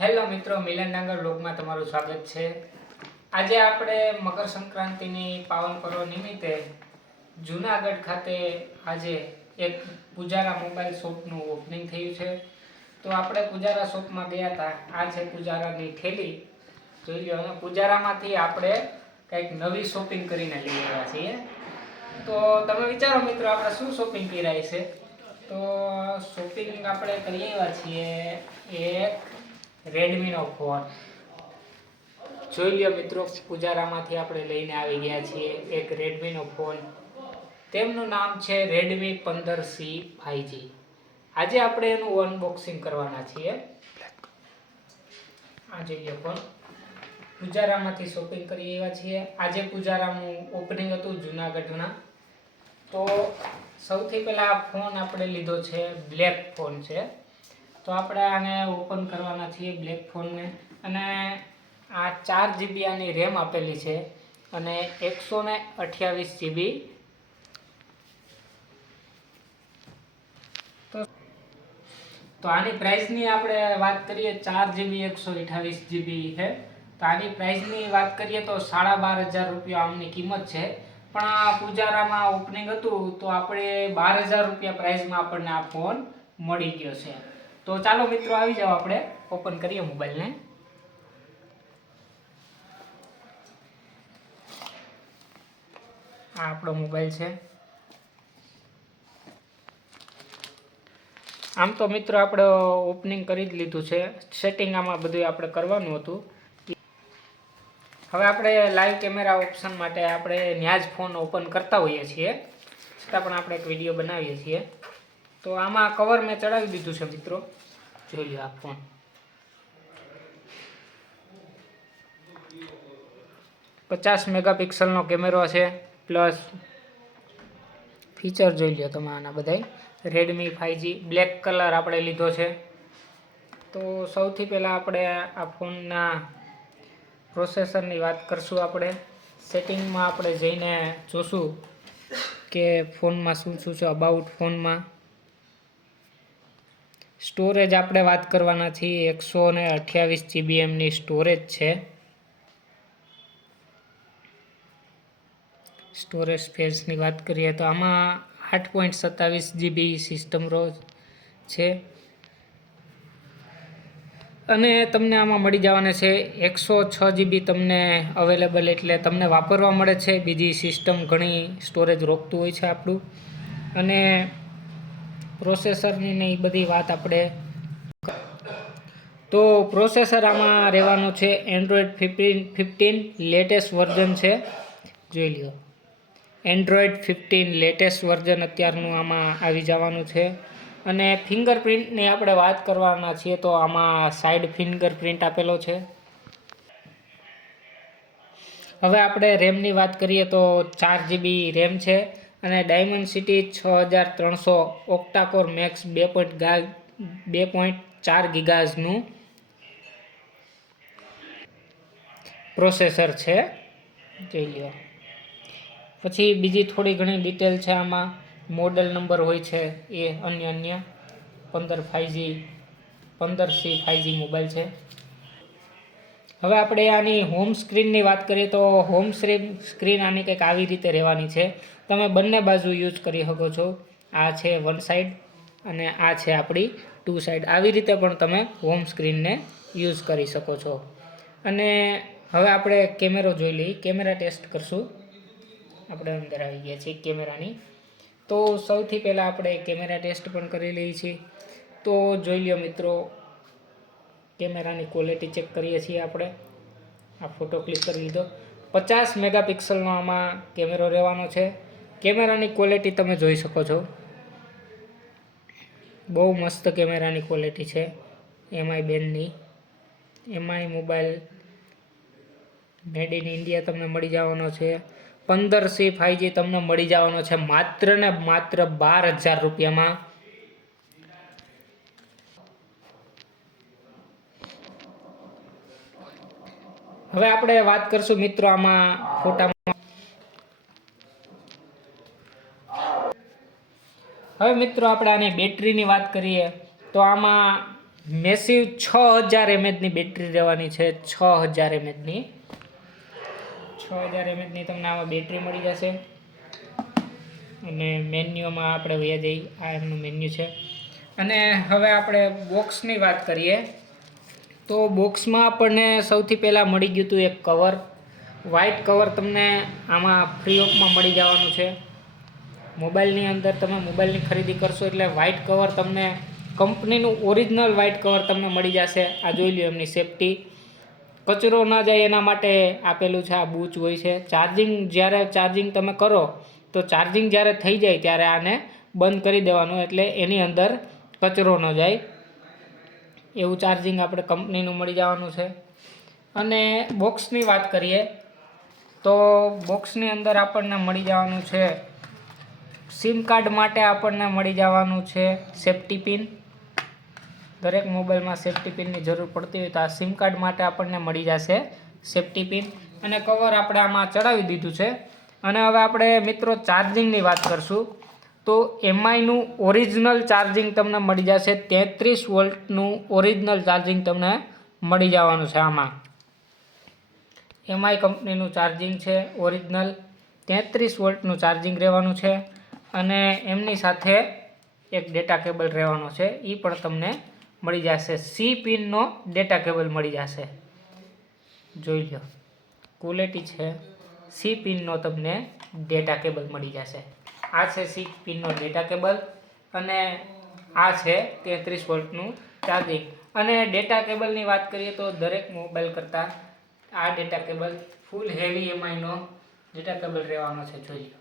Hello મિત્રો, મિલન ડાંગર વ્લોગમાં તમારું સ્વાગત છે। આજે આપણે મકર સંક્રાંતિની પાવન પર્વ નિમિત્તે જૂનાગઢ ખાતે આજે એક પૂજારા મોબાઈલ શોપનું ઓપનિંગ થયું છે। તો આપણે પૂજારા શોપમાં ગયા હતા। આ છે પૂજારાની થેલી, જોઈ લો। અને પૂજારામાંથી આપણે કંઈક નવી શોપિંગ કરીને લઈ આવ્યા છીએ। તો તમે વિચારો મિત્રો, આપણે શું શોપિંગ કરી છે? તો શોપિંગ આપણે કરી આવ્યા છીએ એક રેડમી નો ફોન। જોઈ લો મિત્રો, પૂજારામાંથી આપણે લઈને આવી ગયા છીએ એક રેડમી નો ફોન। તેમનું નામ છે રેડમી 15C 5G। આજે આપણે એનું અનબોક્સિંગ કરવાના છીએ। આ જોઈ લો ફોન, પૂજારામાંથી શોપિંગ કરી આવ્યા છીએ। આજે પૂજારાનું ઓપનિંગ હતું જૂનાગઢના। તો સૌથી પહેલા આ ફોન આપણે લીધો છે, બ્લેક ફોન છે। તો આપણે આને ઓપન કરવાના છીએ બ્લેક ફોનને। અને આ 4GB આની રેમ આપેલી છે અને 128GB। તો આની પ્રાઇસની આપણે વાત કરીએ, 4GB 128GB છે। તો આની પ્રાઇસની વાત કરીએ તો 12,500 રૂપિયા આમની કિંમત છે। પણ આ પૂજારામાં ઓપનિંગ હતું તો આપણે 12,000 રૂપિયા પ્રાઇસમાં આપણને આ ફોન મળી ગયો છે। તો ચાલો મિત્રો, આવી જાઓ, આપણે ઓપન કરીએ મોબાઈલને। આ આપણો મોબાઈલ છે। આમ તો મિત્રો આપણે ઓપનિંગ કરી જ લીધું છે, સેટિંગ આમાં બધું આપણે કરવાનું હતું। હવે આપણે લાઈવ કેમેરા ઓપ્શન માટે આપણે ત્યાં જ ફોન ઓપન કરતા હોઈએ છીએ, છતાં પણ આપણે એક વિડીયો બનાવીએ છીએ। તો આમાં કવર મેં ચડાવી દીધું છે મિત્રો, જોઈ લો આ ફોન। $50 મેગાપિક્સલનો કેમેરો છે, પ્લસ ફીચર જોઈ લો તમે આના બધાય। રેડમી 5G બ્લેક કલર આપણે લીધો છે। તો સૌથી પહેલાં આપણે આ ફોનના પ્રોસેસરની વાત કરશું। આપણે સેટિંગમાં આપણે જઈને જોશું કે ફોનમાં શું શું છે અબાઉટ ફોનમાં। સ્ટોરેજ આપણે વાત કરવાના છીએ, 128GB એમની સ્ટોરેજ છે। સ્ટોરેજ સ્પેસની વાત કરીએ તો આમાં 8.27GB સિસ્ટમ રોમ છે। અને તમને આમાં મળી જવાના છે 106GB તમને અવેલેબલ, એટલે તમને વાપરવા મળે છે। બીજી સિસ્ટમ ઘણી સ્ટોરેજ રોકતું હોય છે આપણું। અને પ્રોસેસરની ને એ બધી વાત આપણે, તો પ્રોસેસર આમાં રહેવાનું છે એન્ડ્રોઈડ 15 લેટેસ્ટ વર્ઝન છે, જોઈ લો। એન્ડ્રોઈડ 15 લેટેસ્ટ વર્ઝન અત્યારનું આમાં આવી જવાનું છે। અને ફિંગરપ્રિન્ટની આપણે વાત કરવાના છીએ તો આમાં સાઈડ ફિંગરપ્રિન્ટ આપેલો છે। હવે આપણે રેમની વાત કરીએ તો 4GB રેમ છે અને ડાયમેન્સિટી 6300 ઓક્ટાકોર મેક્સ 2.4 ગીગાઝનું પ્રોસેસર છે, જોઈ લો। પછી બીજી થોડી ઘણી ડિટેલ છે આમાં, મોડલ નંબર હોય છે એ અન્ય 15C 5G મોબાઈલ છે। હવે આપણે આની હોમ સ્ક્રીનની વાત કરીએ તો હોમ સ્ક્રીન આની કંઈક આવી રીતે રહેવાની છે। તમે બંને બાજુ યુઝ કરી શકો છો। આ છે વન સાઈડ અને આ છે આપણી ટુ સાઈડ। આવી રીતે પણ તમે હોમ સ્ક્રીનને યુઝ કરી શકો છો। અને હવે આપણે કેમેરો જોઈ લઈએ, કેમેરા ટેસ્ટ કરશું। આપણે અંદર આવી ગયા છીએ કેમેરાની। તો સૌથી પહેલાં આપણે કેમેરા ટેસ્ટ પણ કરી લઈએ છીએ। તો જોઈ લો મિત્રો, કેમેરાની ક્વોલિટી ચેક કરીએ છીએ આપણે। આ ફોટો ક્લિક કરી લીધો। 50 મેગાપિક્સલનો આમાં કેમેરો રહેવાનો છે। કેમેરાની ક્વોલિટી તમે જોઈ શકો છો, બહુ મસ્ત કેમેરાની ક્વોલિટી છે MI બેન્ડની। MI mobile made in India તમને મળી જવાનો છે। 15C 5G તમને મળી જવાનો છે માત્ર ને માત્ર 12,000 રૂપિયામાં। હવે આપણે વાત કરશું મિત્રો આમાં ફોટામાં। હવે મિત્રો આપણે આની બેટરીની વાત કરીએ તો આમાં મેસિવ 6000 mAhની બેટરી રહેવાની છે. 6000 mAhની 6000 mAhની તમને આમાં બેટરી મળી જશે. અને મેન્યુમાં આપણે વયા જઈએ. આ એમનું મેન્યુ છે. અને હવે આપણે બોક્સની વાત કરીએ તો બોક્સમાં આપણને સૌથી પહેલાં મળી ગયું હતું એક કવર. વ્હાઇટ કવર તમને આમાં ફ્રી ઓફમાં મળી જવાનું છે. મોબાઈલની અંદર તમે મોબાઈલની ખરીદી કરશો એટલે વ્હાઇટ કવર તમને કંપનીનું ઓરિજિનલ વ્હાઇટ કવર તમને મળી જશે. આ જોઈ લો એમની સેફટી. કચરો ના જાય એના માટે આપેલું છે. આ બૂચ હોય છે. જ્યારે ચાર્જિંગ તમે કરો તો ચાર્જિંગ જ્યારે થઈ જાય ત્યારે આને બંધ કરી દેવાનું, એટલે એની અંદર કચરો ન જાય. એવું ચાર્જિંગ આપણે કંપનીનું મળી જવાનું છે. અને બોક્સની વાત કરીએ તો બોક્સની અંદર આપણને મળી જવાનું છે સિમ કાર્ડ માટે આપણને મળી જવાનું છે સેફટી પિન. દરેક મોબાઈલમાં સેફટી પિનની જરૂર પડતી હોય તો આ સિમ કાર્ડ માટે આપણને મળી જશે સેફટી પિન. અને કવર આપણે આમાં ચડાવી દીધું છે. અને હવે આપણે મિત્રો ચાર્જિંગની વાત કરશું તો એમઆઈનું ઓરિજિનલ ચાર્જિંગ તમને મળી જશે. 33 વોલ્ટનું ઓરિજિનલ ચાર્જિંગ તમને મળી જવાનું છે. આમાં એમઆઈ કંપનીનું ચાર્જિંગ છે ઓરિજિનલ. 33 વોલ્ટનું ચાર્જિંગ રહેવાનું છે. અને એમની સાથે એક ડેટા કેબલ રહેવાનો છે. એ પણ તમને મળી જશે. સી પિનનો ડેટા કેબલ મળી જશે. જોઈ લો ક્વોલિટી છે. સી પિનનો તમને ડેટા કેબલ મળી જશે. આ છે સી પિનનો ડેટા કેબલ અને આ છે 33 વોલ્ટનું ચાર્જિંગ. અને ડેટા કેબલની વાત કરીએ તો દરેક મોબાઈલ કરતાં આ ડેટા કેબલ ફૂલ હેવી એમઆઈનો ડેટા કેબલ રહેવાનો છે. જોઈ લો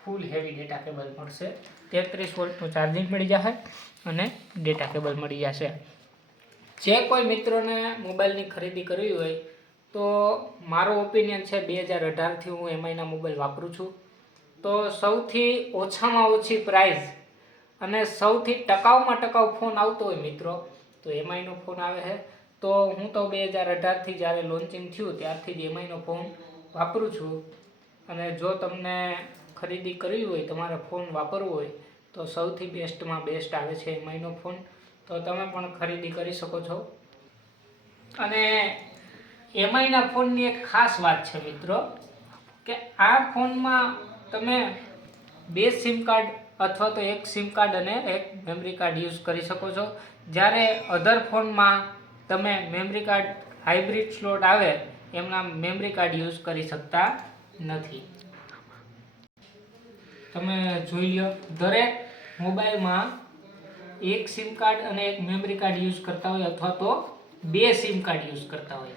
ફૂલ હેવી ડેટા કેબલ મળશે. 33 વોલ્ટનું ચાર્જિંગ મળી જશે અને ડેટા કેબલ મળી જશે. જે કોઈ મિત્રોને મોબાઈલની ખરીદી કરવી હોય તો મારો ઓપિનિયન છે 2018થી હું એમઆઈના મોબાઈલ વાપરું છું. તો સૌથી ઓછામાં ઓછી પ્રાઇસ અને સૌથી ટકાઉમાં ટકાઉ ફોન આવતો હોય મિત્રો તો એમઆઈનો ફોન આવે છે. તો હું તો 2018થી જ્યારે લોન્ચિંગ થયું ત્યારથી જ એમઆઈનો ફોન વાપરું છું. અને જો તમને ખરીદી કરવી હોય, તમારે ફોન વાપરવો હોય તો સૌથી બેસ્ટમાં બેસ્ટ આવે છે એમઆઈનો ફોન. તો તમે પણ ખરીદી કરી શકો છો. અને એમઆઈના ફોનની એક ખાસ વાત છે મિત્રો કે આ ફોનમાં તમે 2 સિમ કાર્ડ અથવા તો એક સિમ કાર્ડ અને એક મેમરી કાર્ડ યુઝ કરી શકો છો. જ્યારે અધર ફોનમાં તમે મેમરી કાર્ડ હાઇબ્રિડ સ્લોટ આવે એમના મેમરી કાર્ડ યુઝ કરી શકતા નથી. તમે જોઈ લો દરેક મોબાઈલમાં એક સિમ કાર્ડ અને એક મેમરી કાર્ડ યુઝ કરતા હોય અથવા તો 2 સિમ કાર્ડ યુઝ કરતા હોય.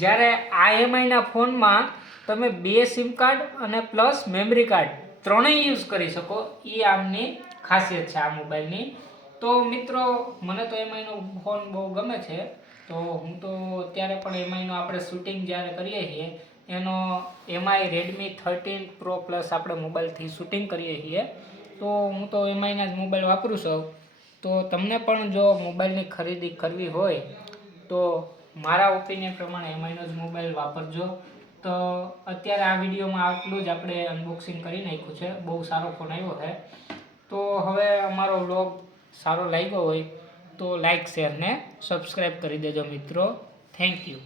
જ્યારે આ એમઆઈના ફોનમાં તમે 2 સિમ કાર્ડ અને પ્લસ મેમરી કાર્ડ ત્રણેય યુઝ કરી શકો. એ આમની ખાસિયત છે આ મોબાઈલની. તો મિત્રો મને તો એમઆઈનો ફોન બહુ ગમે છે. તો હું તો અત્યારે પણ એમઆઈનો આપણે શૂટિંગ જ્યારે કરીએ છીએ એનો એમઆઈ રેડમી 13 પ્રો પ્લસ આપણે મોબાઈલથી શૂટિંગ કરીએ છીએ. તો હું તો એમઆઈના જ મોબાઈલ વાપરું છું. તો તમને પણ જો મોબાઈલની ખરીદી કરવી હોય તો મારા ઓપિનિયન પ્રમાણે એમઆઈનો જ મોબાઈલ વાપરજો. તો અત્યારે આ વિડીયોમાં આટલું જ આપણે અનબોક્સિંગ કરી નાખ્યું છે. બહુ સારો ફોન આવ્યો છે. તો હવે અમારો વ્લોગ સારો લાગ્યો હોય તો લાઈક શેર ને સબસ્ક્રાઈબ કરી દેજો મિત્રો. Thank you.